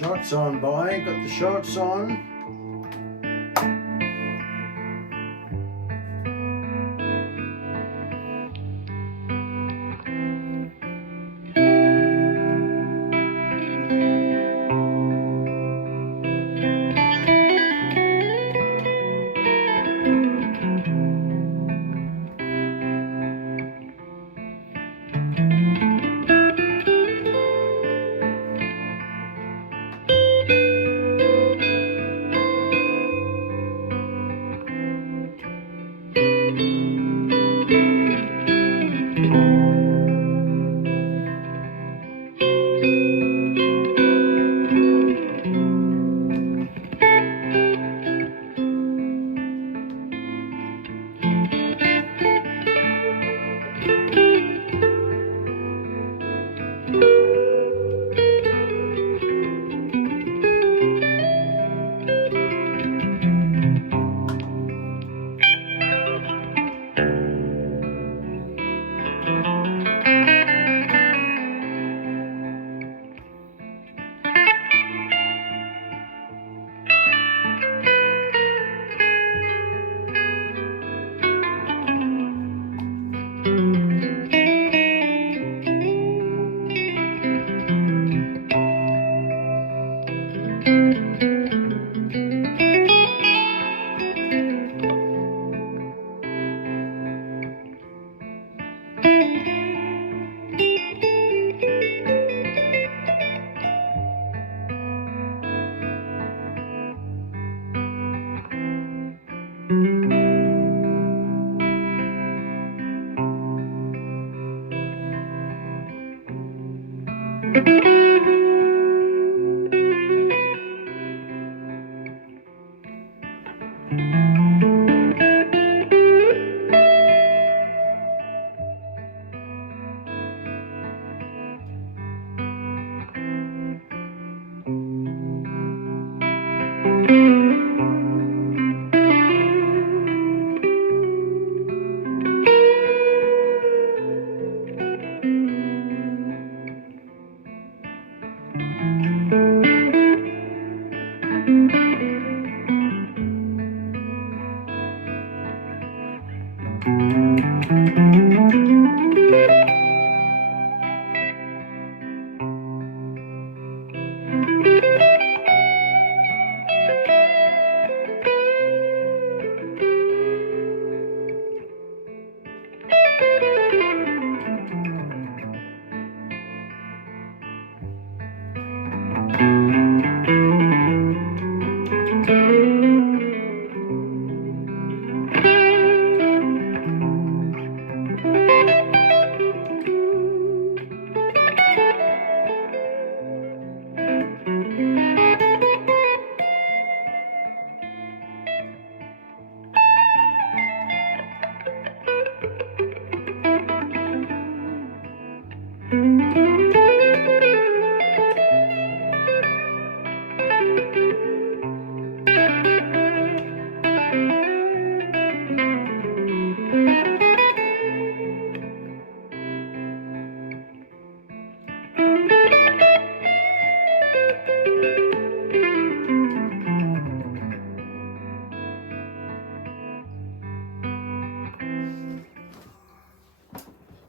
Shorts on, boy, got the shorts on.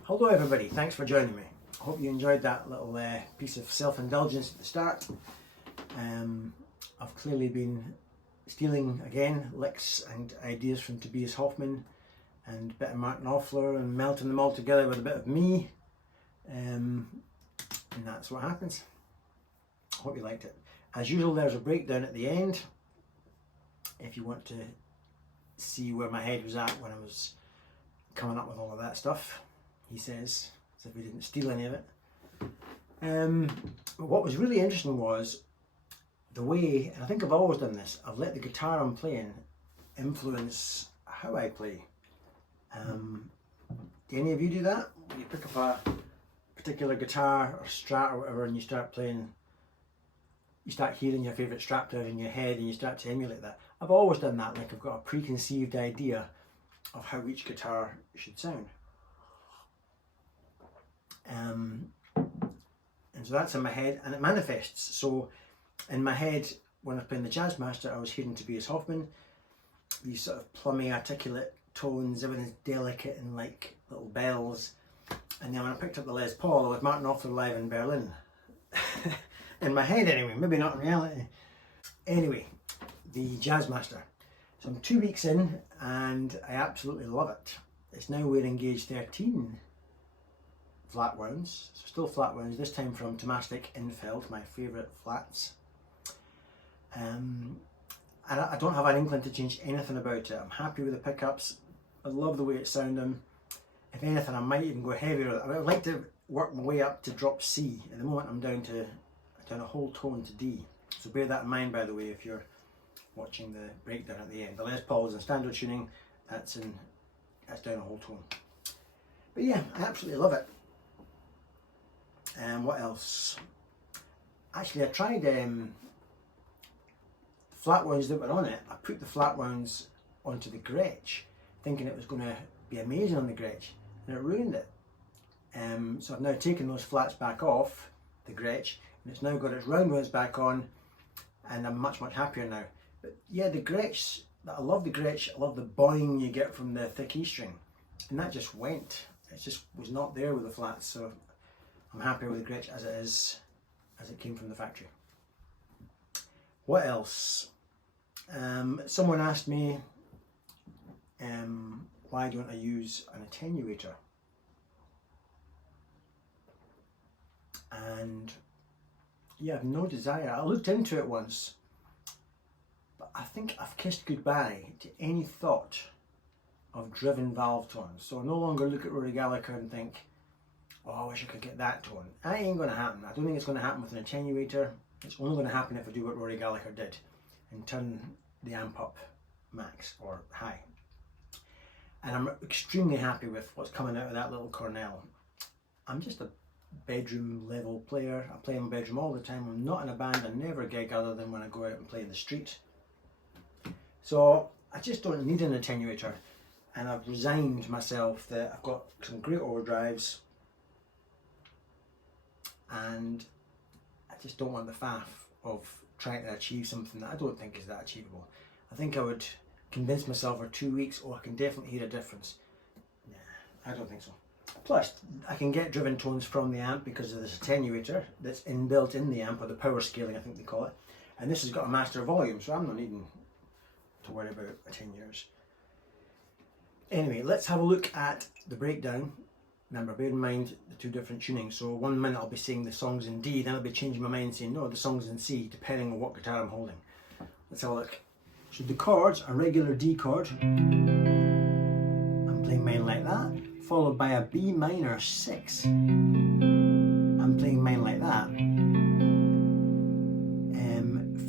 Hello everybody, thanks for joining me. I hope you enjoyed that little piece of self-indulgence at the start. I've clearly been stealing again licks and ideas from Tobias Hoffman and a bit of Martin Offler and melting them all together with a bit of me, and that's what happens. I hope you liked it. As usual, there's a breakdown at the end if you want to see where my head was at when I was coming up with all of that stuff. He says, as if we didn't steal any of it. What was really interesting was the way, and I think I've always done this, I've let the guitar I'm playing influence how I play. Do any of you do that? You pick up a particular guitar or Strat or whatever and you start playing, you start hearing your favourite Strat out in your head and you start to emulate that. I've always done that, like I've got a preconceived idea of how each guitar should sound. And so that's in my head and it manifests. So In my head, when I was playing the Jazzmaster, I was hearing Tobias Hoffman, these sort of plummy, articulate tones, everything's delicate and like little bells. And then when I picked up the Les Paul, I was Martin Knopfler live in Berlin. In my head anyway, maybe not in reality. Anyway, the Jazzmaster. So I'm 2 weeks in and I absolutely love it. It's now wearing gauge 13 flat wounds, so still flat wounds, this time from Tomastic Infeld, my favourite flats. And I don't have an inkling to change anything about it. I'm happy with the pickups, I love the way it's sounding. If anything, I might even go heavier. I would like to work my way up to drop C. At the moment I'm down a whole tone to D. So bear that in mind, by the way, if you're watching the breakdown at the end. The Les Paul is in standard tuning, that's down a whole tone. But yeah, I absolutely love it. And what else? Actually, I tried flat wounds that were on it. I put the flat wounds onto the Gretsch, thinking it was going to be amazing on the Gretsch, and it ruined it. So I've now taken those flats back off the Gretsch, and it's now got its round wounds back on, and I'm much happier now. But yeah, the Gretsch, I love the Gretsch, I love the boing you get from the thick E string, and that just went. It just was not there with the flats, so I'm happy with the Gretsch as it is, as it came from the factory. What else? Someone asked me, why don't I use an attenuator? And yeah, I've no desire. I looked into it once, but I think I've kissed goodbye to any thought of driven valve tones. So I no longer look at Rory Gallagher and think, oh, I wish I could get that tone. That ain't going to happen. I don't think it's going to happen with an attenuator. It's only going to happen if I do what Rory Gallagher did and turn the amp up max or high. And I'm extremely happy with what's coming out of that little Cornell. I'm just a bedroom level player. I play in my bedroom all the time. I'm not in a band. I never gig other than when I go out and play in the street. So I just don't need an attenuator. And I've resigned myself that I've got some great overdrives, and I just don't want the faff of trying to achieve something that I don't think is that achievable. I think I would convince myself for 2 weeks, oh, I can definitely hear a difference. Nah, I don't think so. Plus, I can get driven tones from the amp because of this attenuator that's inbuilt in the amp, or the power scaling I think they call it. And this has got a master volume, so I'm not needing to worry about attenuators. Anyway, let's have a look at the breakdown. Remember, bear in mind the two different tunings. So 1 minute I'll be saying the song's in D, then I'll be changing my mind and saying no, the song's in C, depending on what guitar I'm holding. Let's have a look. So the chords, a regular D chord. I'm playing mine like that, followed by a B minor 6. I'm playing mine like that.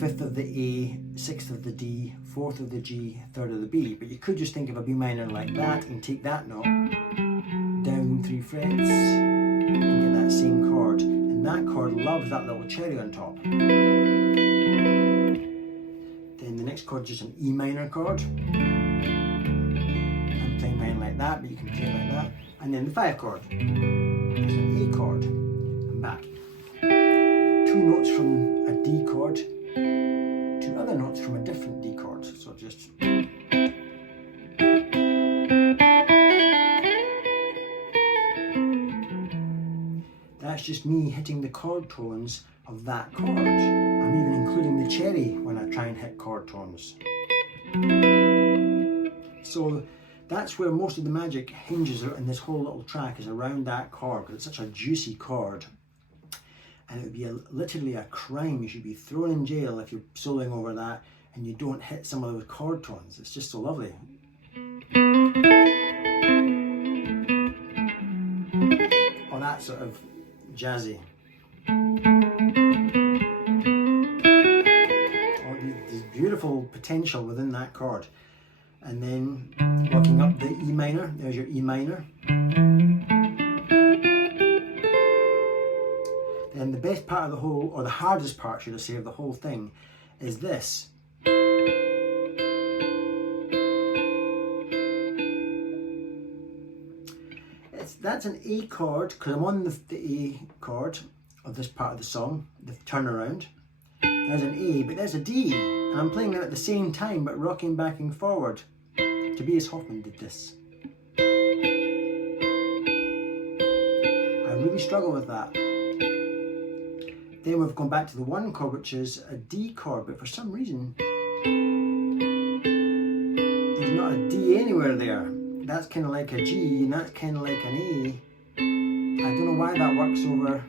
5th of the A, 6th of the D, 4th of the G, 3rd of the B. But you could just think of a B minor like that and take that note down 3 frets and get that same chord. And that chord loves that little cherry on top. Then the next chord is just an E minor chord. I'm playing mine like that, but you can play it like that. And then the 5 chord is an A chord. I'm back. 2 notes from a D chord, 2 other notes from a different D chord. So just that's just me hitting the chord tones of that chord. I'm even including the cherry when I try and hit chord tones. So that's where most of the magic hinges in this whole little track, is around that chord, because it's such a juicy chord. And it would be literally a crime. You should be thrown in jail if you're soloing over that and you don't hit some of those chord tones. It's just so lovely. Or that sort of jazzy. Or there's beautiful potential within that chord. And then working up the E minor, there's your E minor. Then the best part of the whole, or the hardest part should I say, of the whole thing is this. That's an A chord, because I'm on the A chord of this part of the song, the turnaround. There's an A, but there's a D. And I'm playing them at the same time, but rocking back and forward. Tobias Hoffmann did this. I really struggle with that. Then we've gone back to the 1 chord, which is a D chord, but for some reason, there's not a D anywhere there. That's kind of like a G, and that's kind of like an A. I don't know why that works over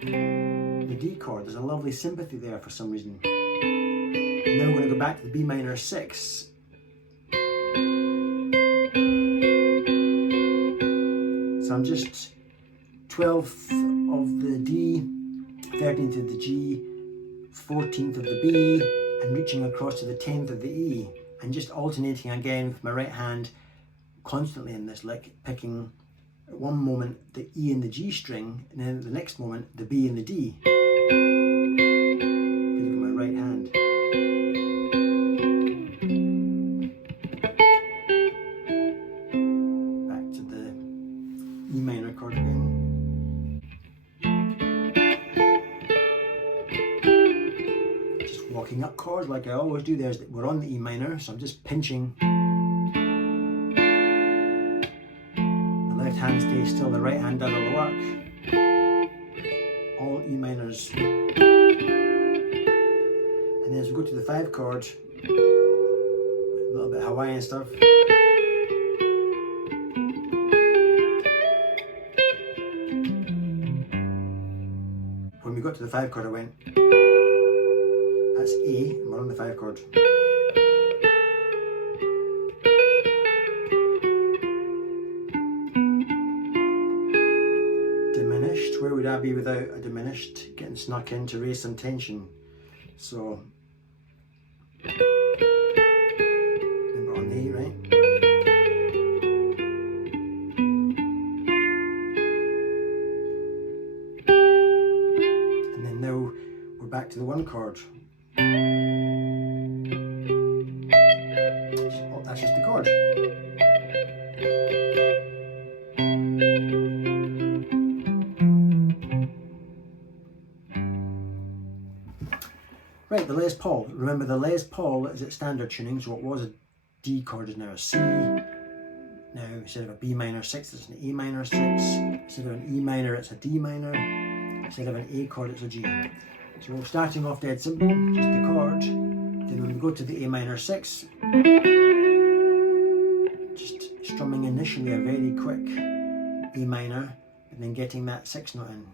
the D chord. There's a lovely sympathy there for some reason. And then we're going to go back to the B minor 6. So I'm just 12th of the D, 13th of the G, 14th of the B, and reaching across to the 10th of the E, and just alternating again with my right hand constantly in this lick, picking at one moment the E and the G string, and then at the next moment the B and the D. With my right hand. Back to the E minor chord again. Just walking up chords like I always do. We're on the E minor, so I'm just pinching. Hand stays still, the right hand does all the work. All E minors. And then as we go to the 5 chord, a little bit Hawaiian stuff. When we got to the 5 chord, I went, that's A, and we're on the 5 chord. Where would I be without a diminished? Getting snuck in to raise some tension. So, remember on the A, right? And then now we're back to the 1 chord. Oh, that's just the chord. Right, the Les Paul. Remember, the Les Paul is at standard tuning, so what was a D chord is now a C. Now, instead of a B minor 6, it's an A minor 6. Instead of an E minor, it's a D minor. Instead of an A chord, it's a G. So we're starting off dead simple, just the chord. Then when we go to the A minor 6, just strumming initially a very quick A minor, and then getting that 6 note in.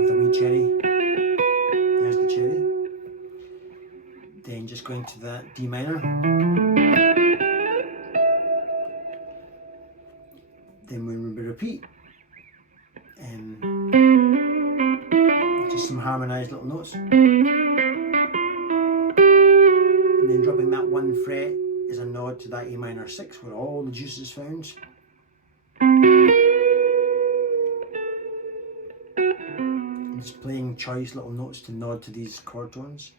With a wee cherry. There's the cherry. Then just going to that D minor. Then when we repeat, just some harmonized little notes. And then dropping that 1 fret is a nod to that A minor 6 where all the juice is found. Just playing choice little notes to nod to these chord tones.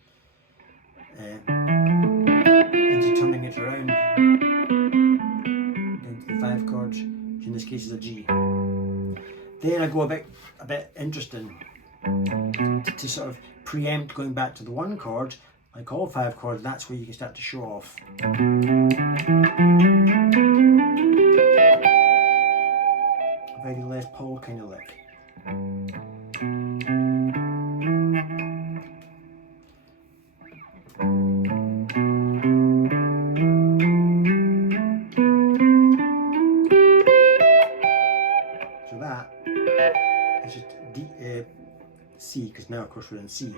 And just turning it around down to the 5 chord, which in this case is a G. Then I go a bit interesting to sort of preempt going back to the 1 chord. Like all 5 chords, that's where you can start to show off. A very Les Paul kind of lick. So that is just D, C, because now of course we're in C.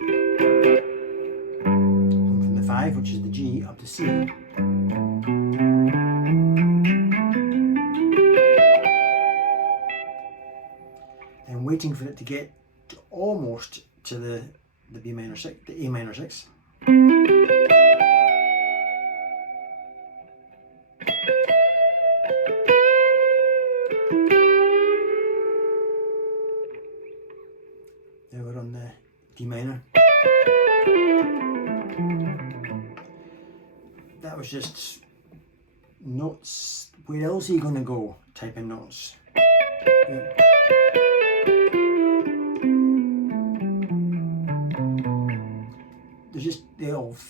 Going from the 5, which is the G, up to C. And waiting for it to get to almost to the B minor 6, the A minor 6. Now we're on the D minor. That was just notes. Where else are you going to go? Type in notes. Yeah.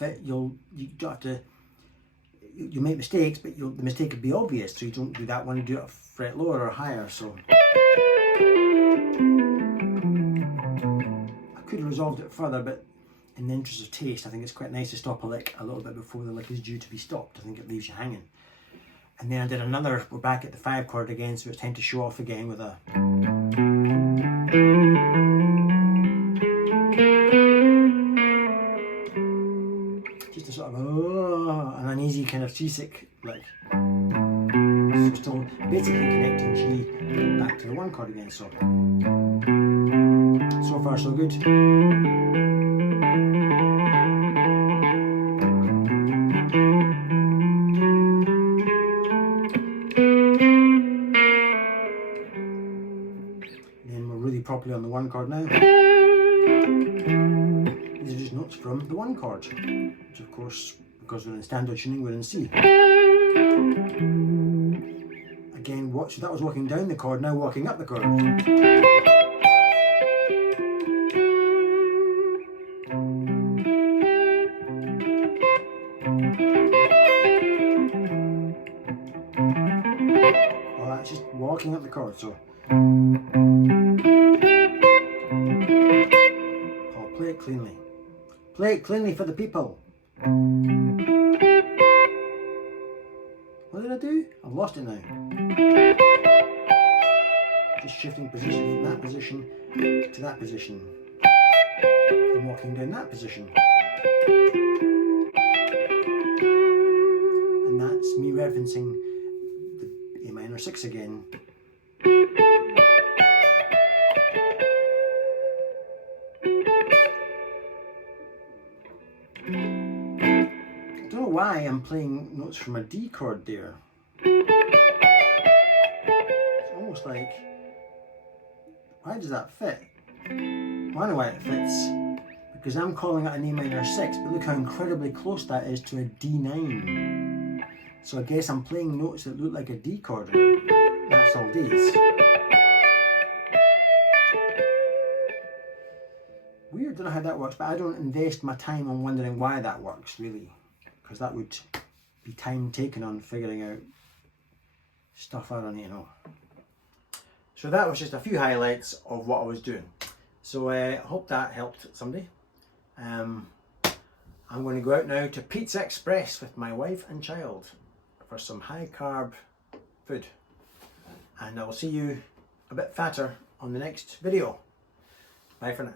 fit, you don't have to, you make mistakes, but the mistake would be obvious, so you don't do that one, you do it a fret lower or higher. So I could have resolved it further, but in the interest of taste, I think it's quite nice to stop a lick a little bit before the lick is due to be stopped. I think it leaves you hanging. And then I did another, we're back at the 5 chord again, so it's time to show off again with a just a sort of an uneasy kind of seasick lick. So still basically connecting G back to the 1 chord again. So far so good. Then we're really properly on the 1 chord now. These are just notes from the 1 chord, which of course, because we're in standard tuning, we're in C. Again, watch, that was walking down the chord, now walking up the chord. Well, that's just walking up the chord, so. Oh, play it cleanly. Play it cleanly for the people. What did I do? I've lost it now. Just shifting position from that position to that position. And walking down that position. And that's me referencing the A minor 6 again. I don't know why I'm playing notes from a D chord there. It's almost like, why does that fit? Well, I know why it fits. Because I'm calling it an A minor 6, but look how incredibly close that is to a D9. So I guess I'm playing notes that look like a D chord. That's all Ds. Weird, don't know how that works, but I don't invest my time on wondering why that works, really. Because that would be time taken on figuring out stuff I don't even know. So that was just a few highlights of what I was doing. So I hope that helped somebody. I'm going to go out now to Pizza Express with my wife and child for some high carb food. And I will see you a bit fatter on the next video. Bye for now.